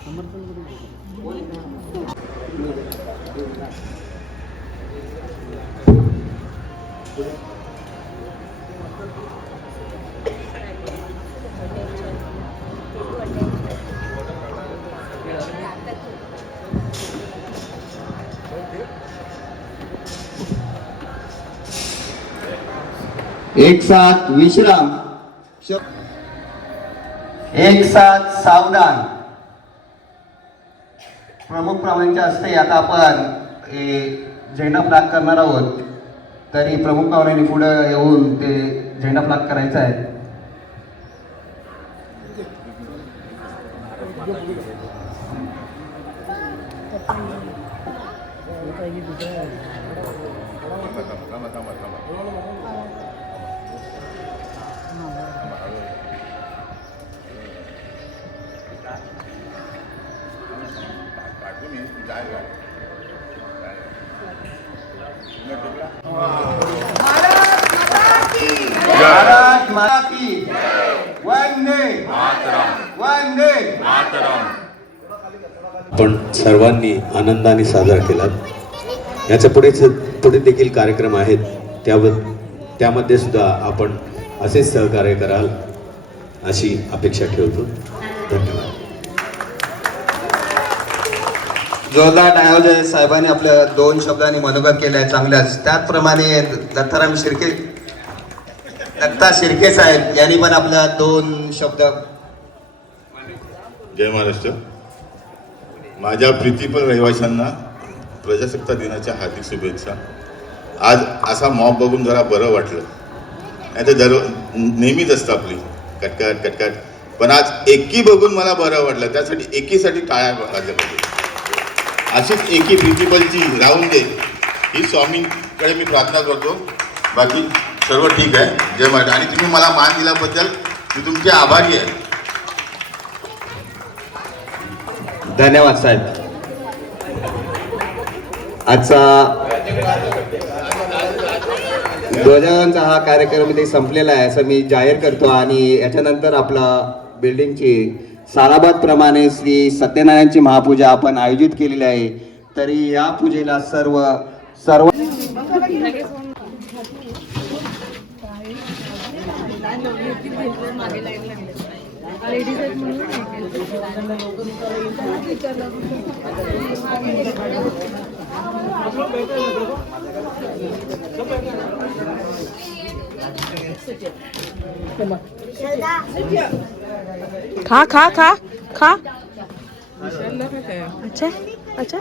एक साथ विश्राम, एक साथ सावधान. प्रमुख पाहुण्यांच्या हस्ते आता आपण झेंडा फ्लॅग करणार आहोत. तरी प्रमुख पाहुण्यांनी पुढे येऊन ते झेंडा फ्लॅग करायचा आहे. भारत माता की वंदे मातरम, वंदे मातरम. आपण सर्वांनी आनंदाने साजरा केला. याच्या पुढे देखील कार्यक्रम आहेत. त्यामध्ये सुद्धा आपण असेच सहकार्य कराल अशी अपेक्षा ठेवतो. धन्यवाद. जोरदार टाळ्या साहेबांनी आपल्या 2 शब्दांनी मनोगत केले आहे चांगल्याच. त्याचप्रमाणे दत्ता शिर्के साहेब यांनी पण आपल्या 2 शब्द. जय महाराष्ट्र. माझ्या प्रीतीपर रहिवाशांना प्रजासत्ताक दिनाच्या हार्दिक शुभेच्छा. आज असा मॉब बघून जरा बरं वाटलं. नाही तर नेहमीच असतं आपली कटकट कटकट, पण आज एकी बघून मला बरं वाटलं. त्यासाठी एकीसाठी टाळ्या वाजल्या पाहिजे. अशीच एकी प्रिन्सिपलची राहून दे ही स्वामींकडे मी प्रार्थना करतो. बाकी सर्व ठीक आहे. जय महाराज. आणि तुम्ही मला मान दिल्याबद्दल मी तुमचे आभारी आहे. धन्यवाद साहेब. आजचा ध्वजारोहणचा हा कार्यक्रम इथे संपलेला आहे असं मी जाहीर करतो. आणि याच्यानंतर आपला बिल्डिंगची सालाबाद प्रमाणे श्री सत्यनारायणची महापूजा आपण आयोजित केलेली आहे. तरी या पूजेला सर्व खा खा खा खा. अच्छा अच्छा.